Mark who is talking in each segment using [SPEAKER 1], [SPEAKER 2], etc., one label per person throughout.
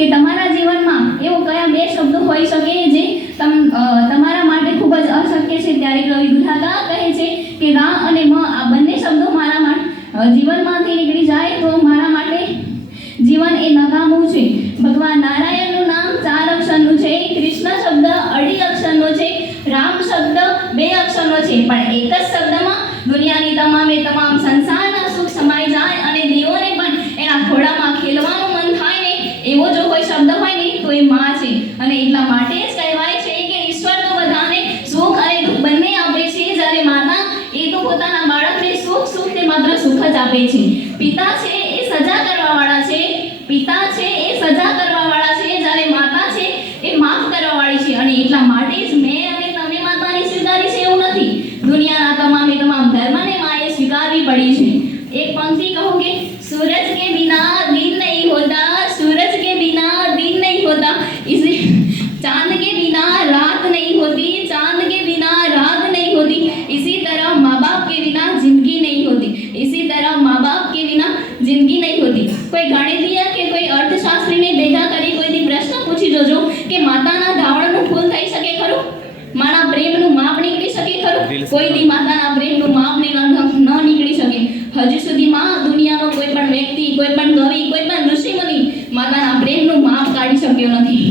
[SPEAKER 1] કે તમારા જીવનમાં એવો કયા બે શબ્દો હોઈ શકે જે તમ તમારા માટે ખૂબ જ અશક્ય છે? ત્યારે કવિ દુધાતા કહે છે કે, રા અને મ આ બંને શબ્દો મારા માટે જીવનમાંથી નીકળી જાય તો મારા માટે જીવન એ નકામું છે. ભગવાન નારાયણનું નામ ચાર અક્ષરનું છે, કૃષ્ણ શબ્દ અઢી અક્ષરનો છે, રામ શબ્દ બે અક્ષરનો છે. પણ એક જ શબ્દમાં દુનિયાની તમામે તમામ સંસારના સુખ સમાઈ જાય અને દેવોને પણ એના ખોળામાં ખેલવાનું મન થાય ને એવો જો કોઈ શબ્દ હોય ને તો એ માં છે અને એટલા માટે જ કહેવાય છે કે ઈશ્વર તો બધાને સુખ અને દુઃખ બંને આપે છે. જ્યારે માતા એ તો પોતાના બાળકને સુખ સુખ તે માત્ર સુખ જ આપે છે. પિતા છે એ સજા કરવાવાળા છે. પિતા છે એ સજા કરવાવાળા છે. જ્યારે માતા છે એ માફ કરવા વાળી છે. અને એટલા માટે જ મેં અને તમે માતાને સ્વીકારી છે એવું નથી. દુનિયાના તમામે તમામ ધર્મને માએ સ્વીકારવી પડી છે. એક પંક્તિ કહું કે, સૂરજ કે બિના કોઈ ગણિતીય કે કોઈ અર્થશાસ્ત્રીને ભેગા કરી કોઈથી પ્રશ્ન પૂછી જોજો કે માતાના ધાવણનું ફૂલ થઈ શકે ખરું? મારા પ્રેમનું માપ નીકળી શકે ખરું? કોઈથી માતાના પ્રેમનું માપ ન નીકળી શકે? હજુ સુધીમાં દુનિયાનો કોઈ પણ વ્યક્તિ કોઈ પણ કવિ કોઈ પણ ઋષિમુનિ માતાના પ્રેમનું માપ કાઢી શક્યો નથી.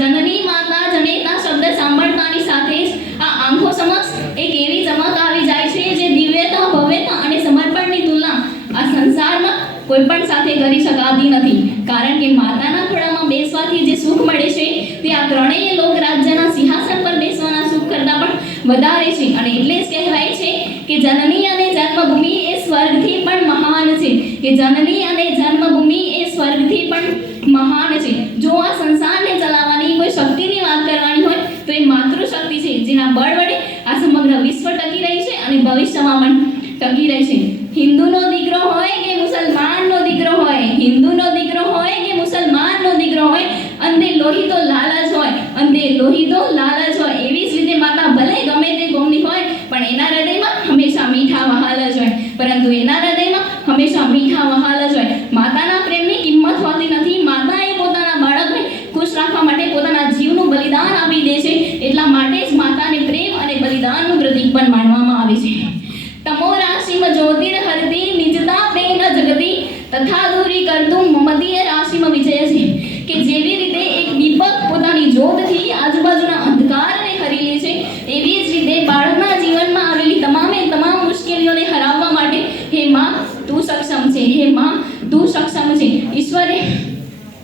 [SPEAKER 1] જનની માતા જનેતા શબ્દ સાંભળતાની સાથે જ આ આંખો સમક્ષ એક એવી ચમક આવી જાય છે જે દિવ્યતા ભવ્યતા અને સમર્પણની તુલના આ સંસારમાં કોઈ પણ સાથે કરી શકાતી નથી. કારણ કે માતાના ખોળામાં બેસવાથી જે સુખ મળે છે, તે આ ત્રણેય લોક રાજ્યના સિંહાસન પર બેસવાના સુખ કરતાં પણ વધારે છે. અને એટલે જ કહેવાય છે કે જનની અને જન્મભૂમિ એ સ્વર્ગથી પણ મહાન છે. કે જનની અને જન્મભૂમિ એ સ્વર્ગથી પણ મહાન છે. જો આ સંસારને ચલાવવાની કોઈ શક્તિની વાત કરવાની હોય, તો એ માતૃશક્તિ છે. જેના બળ વડે આ સમગ્ર વિશ્વ ટકી રહી છે અને ભવિષ્યમાં પણ ટકી રહેશે હિન્દુનો દીકરો હોય કે મુસલમાનનો દીકરો હોય, હિન્દુનો દીકરો હોય કે મુસલમાનનો દીકરો હોય અંતે લોહી તો લાલ હોય અંતે લોહી તો લાલ હોય. એવી જ રીતે માતા ભલે ગમે તે ગોમની હોય, પણ એના હૃદયમાં હંમેશા મીઠા વહાલ જ હોય. પરંતુ એના હૃદયમાં હંમેશા મીઠા વહાલ જ હોય. માતાના પ્રેમની કિંમત હોતી નથી. માતાએ પોતાના બાળકને ખુશ રાખવા માટે પોતાના જીવનું બલિદાન આપી દે છે એટલા માટે જ માતાને પ્રેમ અને બલિદાનનું પ્રતીક પણ માનવામાં આવે છે તમો રાશિમ હરતી નિજતા પ્રેમ જગતી તથા દૂરી કરતું મમતીય રાશિમ કે જેવી રીતે એક દીપક પોતાની જ્યોતથી આજુબાજુના અંધકારને હરી લે છે એવી જ રીતે બાળકના જીવનમાં આવેલી તમામે તમામ મુશ્કેલીઓને હરાવવા માટે, હે માં, તું સક્ષમ છે, હે માં, તું સક્ષમ છે. ઈશ્વરે,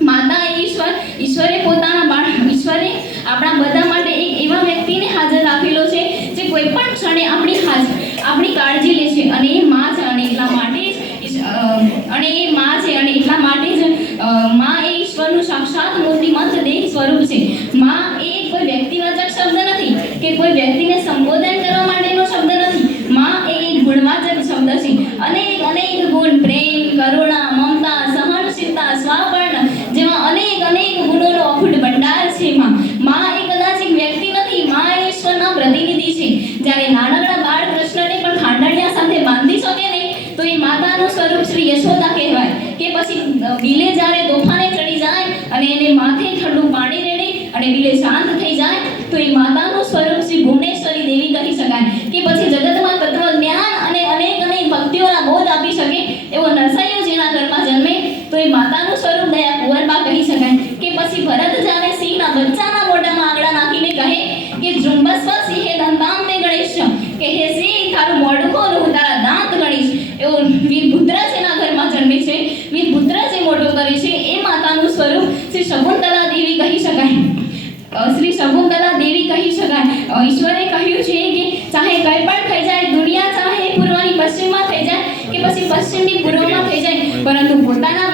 [SPEAKER 1] માતા ઈશ્વર, ઈશ્વરે પોતાના બાળ, ઈશ્વરે આપણા બધા માટે એક એવા વ્યક્તિને હાજર રાખેલો છે જે કોઈ પણ ક્ષણે આપણી હાજર આપણી કાળજી લે છે અને એ માં છે અને એટલા માટે જ ઈશ- અ, અને એ માં છે અને એટલા માટે જ અ, માં એ ઈશ્વરનું સાક્ષાત મૂર્તિમંત દેહ સ્વરૂપ છે માં એ કોઈ વ્યક્તિવાચક શબ્દ નથી કે કોઈ વ્યક્તિને સંબોધન કરવા માટેનો શબ્દ નથી માં એ એક ગુણવાચક શબ્દ છે અનેક અનેક ગુણ, પ્રેમ, કરુણા, મમતા, સહનશીલતા સ્વાપર્ણ જેવા અનેક અનેક ગુણોનો અખૂટ ભંડાર છે માં. માં એ કદાચ એક વ્યક્તિ નથી, માં એ ઈશ્વરના પ્રતિનિધિ છે. જ્યારે નાનકડા બાળ કૃષ્ણને પણ ખાંડણિયા સાથે બાંધી શકે ને તો એ માતાનું સ્વરૂપ શ્રી યશોદા કહેવાય. કે પછી બિલે જ્યારે તોફાને ચડી જાય અને એને માથે ઠંડુ પાણી રેડે અને બિલે શાંત થઈ જાય, તો એ માતાનું સ્વરૂપ શ્રી ભુવનેશ્વરી દેવી કહી શકાય. કે પછી જગતમાં તત્વજ્ઞાન અને અનેક અનેક ભક્તિઓના બોધ આપી શકે એવો નરસૈયો જેના ઘરમાં જન્મે તો એ માતાનું સ્વરૂપ દયા કુંવરમાં કહી શકાય કે પછી ભરત જાને સિંહના બચ્ચાના મોઢામાં આંગળા નાખીને કહે કે જુંબસ્વ સિંહે ધંધામ તે ગણેશ કે હે સિંહ તારું મોઢું ખોલું હું તારા દાંત ગણીશ. એવો વીરભુદ્ર જેના ઘરમાં જન્મે છે વીરભુદ્ર જે મોટો કરે છે એ માતાનું સ્વરૂપ શ્રી શકુંતલા દેવી કહી શકાય. શ્રી શકુંતલા દેવી કહી શકાય. ઈશ્વરે કહ્યું છે કે ચાહે કંઈ પણ થઈ જાય દુનિયા ચાહે પૂર્વની પશ્ચિમમાં થઈ જાય કે પછી પશ્ચિમની પૂર્વમાં થઈ જાય પરંતુ પોતાના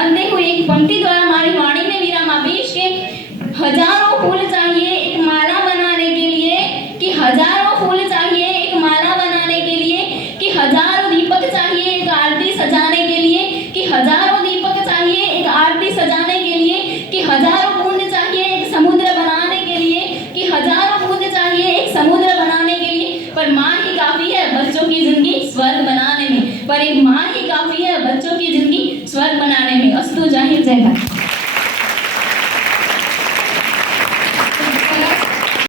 [SPEAKER 1] અંતે હું એક પંક્તિ દ્વારા મારી વાણીને વિરામ આપીશ કે હજારો ફૂલ चाहिए एक माला बनाने के लिए कि हजारों फूल चाहिए एक माला बनाने के लिए कि हजारों दीपक चाहिए एक आरती सजाने के लिए कि हजारों दीपक चाहिए एक आरती सजाने के लिए कि हजारों बूंद चाहिए एक समुद्र बनाने के लिए कि हजारों बूंद चाहिए एक समुद्र बनाने के लिए पर माँ ही काफी है बच्चों की जिंदगी स्वर्ग बनाने में पर एक माँ ही काफी है बच्चों की जिंदगी स्वर्ग बनाने में अस्तु जाहिर जय भारत